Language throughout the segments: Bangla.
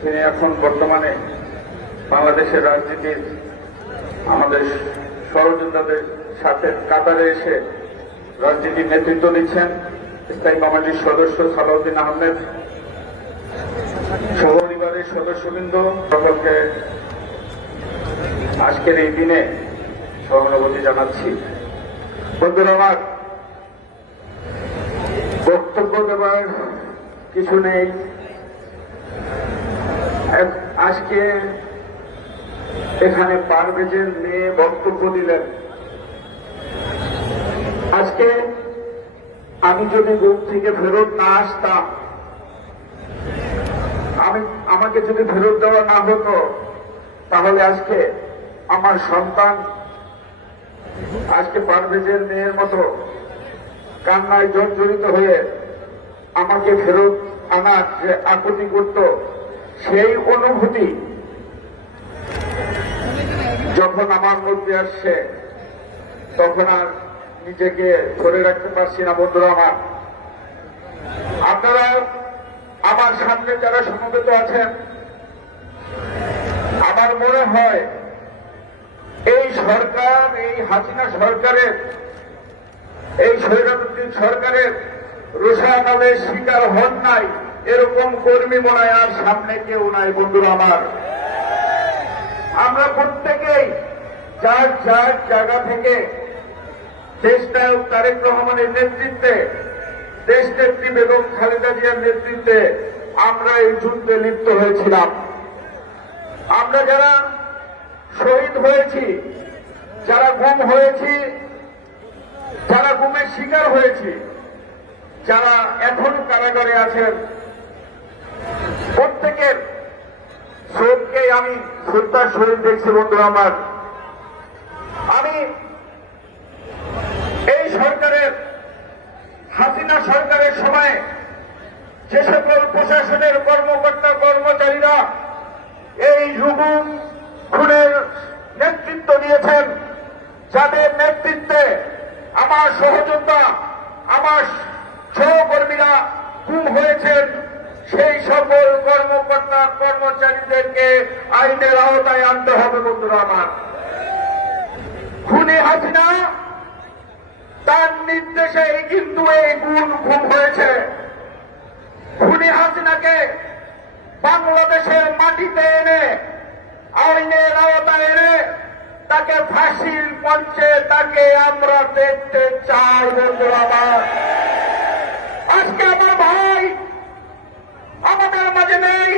তিনি এখন বর্তমানে বাংলাদেশের রাজনীতির আমাদের সহযোদ্ধাদের সাথে কাতারে এসে রাজনীতির নেতৃত্ব নিচ্ছেন। স্থায়ী কমিটির সদস্য সালাউদ্দিন আহমেদ, সহপরিবারের সদস্যবৃন্দ, সকলকে আজকের এই দিনে সহানুভূতি জানাচ্ছি। বন্ধুরা আমার, বক্তব্য দেবার কিছু নেই। আজকে এখানে পারভেজের মেয়ে বক্তব্য দিলেন। আজকে আমি যদি রূপ থেকে ফেরত না আসতাম, আমি, আমাকে যদি ফেরত দেওয়া না হতো, তাহলে আজকে আমার সন্তান, আজকে পারভেজের মেয়ের মতো কান্নায় জর্জরিত হয়ে আমাকে ফেরত আনার যে আকুতি করত সেই অনুভূতি যখন আমার মধ্যে আসছে, তখন আর নিজেকে ধরে রাখতে পারছি না, বন্ধুরা আমার। আপনারা আমার সামনে যারা সমবেত আছেন, আমার মনে হয় এই সরকার, এই হাসিনা সরকারের, এই স্বৈরাচারী সরকারের রোষানলের শিকার হন নাই। এরকম কর্মী মনে আর সামনে কেউ নাই, বন্ধুরা আমার। আমরা প্রত্যেকেই যার যার জায়গা থেকে দেশনায়ক তারেক রহমানের নেতৃত্বে, দেশ নেত্রী বেগম খালেদা জিয়ার নেতৃত্বে আমরা এই যুদ্ধে লিপ্ত হয়েছিলাম। আমরা যারা শহীদ হয়েছি, যারা গুম হয়েছি, যারা গুমের শিকার হয়েছি, যারা এখন কারাগারে আছেন প্রত্যেকের শোককে আমি শ্রদ্ধার শরীর দেখছি বন্ধু আমার আমি এই সরকারের হাসিনা সরকারের সময় যে সকল প্রশাসনের কর্মকর্তা কর্মচারীরা এই রুগুন খুনের নেতৃত্ব দিয়েছেন যাদের নেতৃত্বে আমার সহযোদ্ধা আমার সহকর্মীরা গুম হয়েছেন সেই সকল কর্মকর্তা কর্মচারীদেরকে আইনের আওতায় আনতে হবে বন্ধুরা আমার। খুনে হাসিনা তার নির্দেশেই কিন্তু এই গুণ খুব হয়েছে। খুনি হাসিনাকে বাংলাদেশের মাটিতে এনে, আইনের আওতায় এনে তাকে ফাঁসির মঞ্চে তাকে আমরা দেখতে চাই বন্ধুরা আমার আজকে আমার ভাই আমাদের মাঝে নেই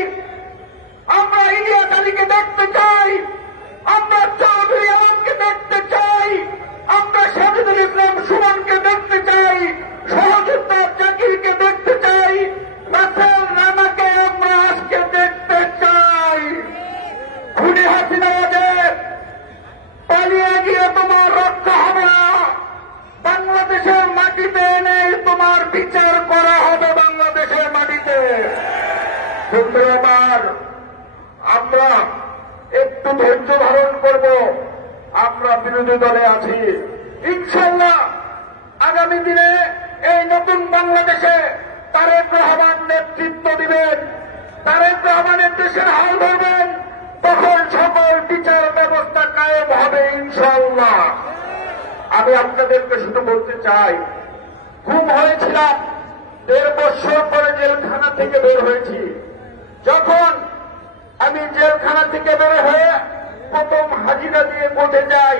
আমরা ইলিয়াস আলীকে দেখতে চাই আমরা চৌধুরী আলমকে দেখতে চাই আমরা সাজিদুল ইসলাম সুমনকে দেখতে চাই সহযোদ্ধা জাকিরকে দেখতে চাই রাসেল রানাকে আমরা আজকে দেখতে চাই খুনি হাসিনা ওদের পালিয়ে গিয়ে তোমার রক্ষা হবে না বাংলাদেশের মাটিতে এনে তোমার বিচার করা হবে বাংলাদেশের মাটিতে বন্ধু আমার একটু ধৈর্য ধারণ করব। আমরা বিরোধী দলে আছি। ইনশাল্লাহ আগামী দিনে এই নতুন বাংলাদেশে তারেক রহমান নেতৃত্ব দিবেন। তারেক রহমানের দেশের হাল ধরবেন। তখন সকল বিচার ব্যবস্থা কায়েম হবে ইনশাল্লাহ আমি আপনাদেরকে শুধু বলতে চাই, ঘুম হয়েছিলাম। দেড় বছর পরে জেলখানা থেকে বের হয়েছি। যখন আমি জেলখানা থেকে বের হয়ে প্রথম হাজিরা দিয়ে কোর্টে যাই,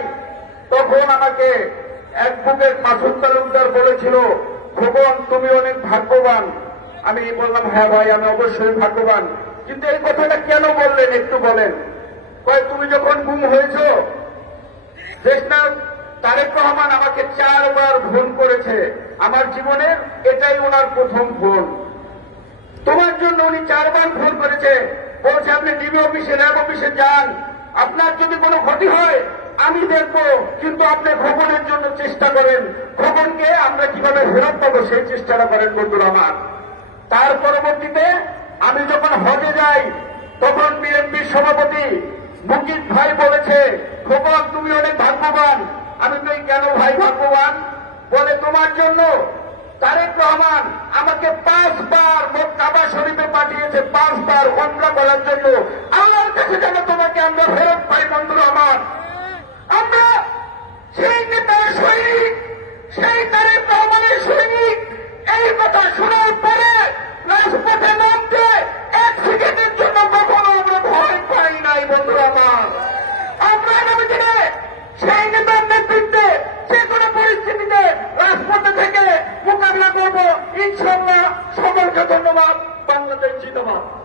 তখন আমাকে এক বুকের মাসুদ তালুকদার বলেছিল, খোকন, তুমি অনেক ভাগ্যবান। আমি বললাম হ্যাঁ ভাই, আমি অবশ্যই ভাগ্যবান। কিন্তু এই কথাটা কেন বললেন একটু বলেন? কয়, তুমি যখন গুম হয়েছ তারেক রহমান আমাকে চারবার ফোন করেছে। আমার জীবনের এটাই ওনার প্রথম ফোন জন্য উনি চারবার ফোন করেছে। বলছে, আপনি ডিবি অফিসে, ল্যাব অফিসে যান। আপনার যদি কোনো ক্ষতি হয়, আমি দেখব। কিন্তু আপনি খবরের জন্য চেষ্টা করেন। খবরকে আমরা কীভাবে ফেরত পাবো, সেই চেষ্টাটা করেন বন্ধুরা আমার। তার পরবর্তীতে আমি যখন হজে যাই, তখন বিএনপির সভাপতি মুকিত ভাই বলেছে, খোকন, তুমি অনেক ভাগ্যবান। আমি তুই কেন ভাই ভাগ্যবান? বলে, তোমার জন্য তারেক রহমান আমাকে মোট কাবা শরীফে পাঠিয়েছে পাঁচবার অন্যা করার জন্য। আল্লাহর কাছে যেন তোমাকে আমরা ফেরত পাই, বন্ধুরা আমার। আমরা সেই নেতার সৈনিক, সেই তারের রহমানের সৈনিক। এই কথা শোনার পরে রাজপথে নামতে এক সেকেন্ডের জন্য কখনো আমরা ভয় পাই নাই, বন্ধুরা আমার। আমরা আগামী দিনে সেই নেতার নেতৃত্বে যে কোনো পরিস্থিতিতে রাজপথে থেকে মোকাবিলা করব ইনশাল্লাহ অসংখ্য ধন্যবাদ। বাংলাদেশ জিন্দাবাদ।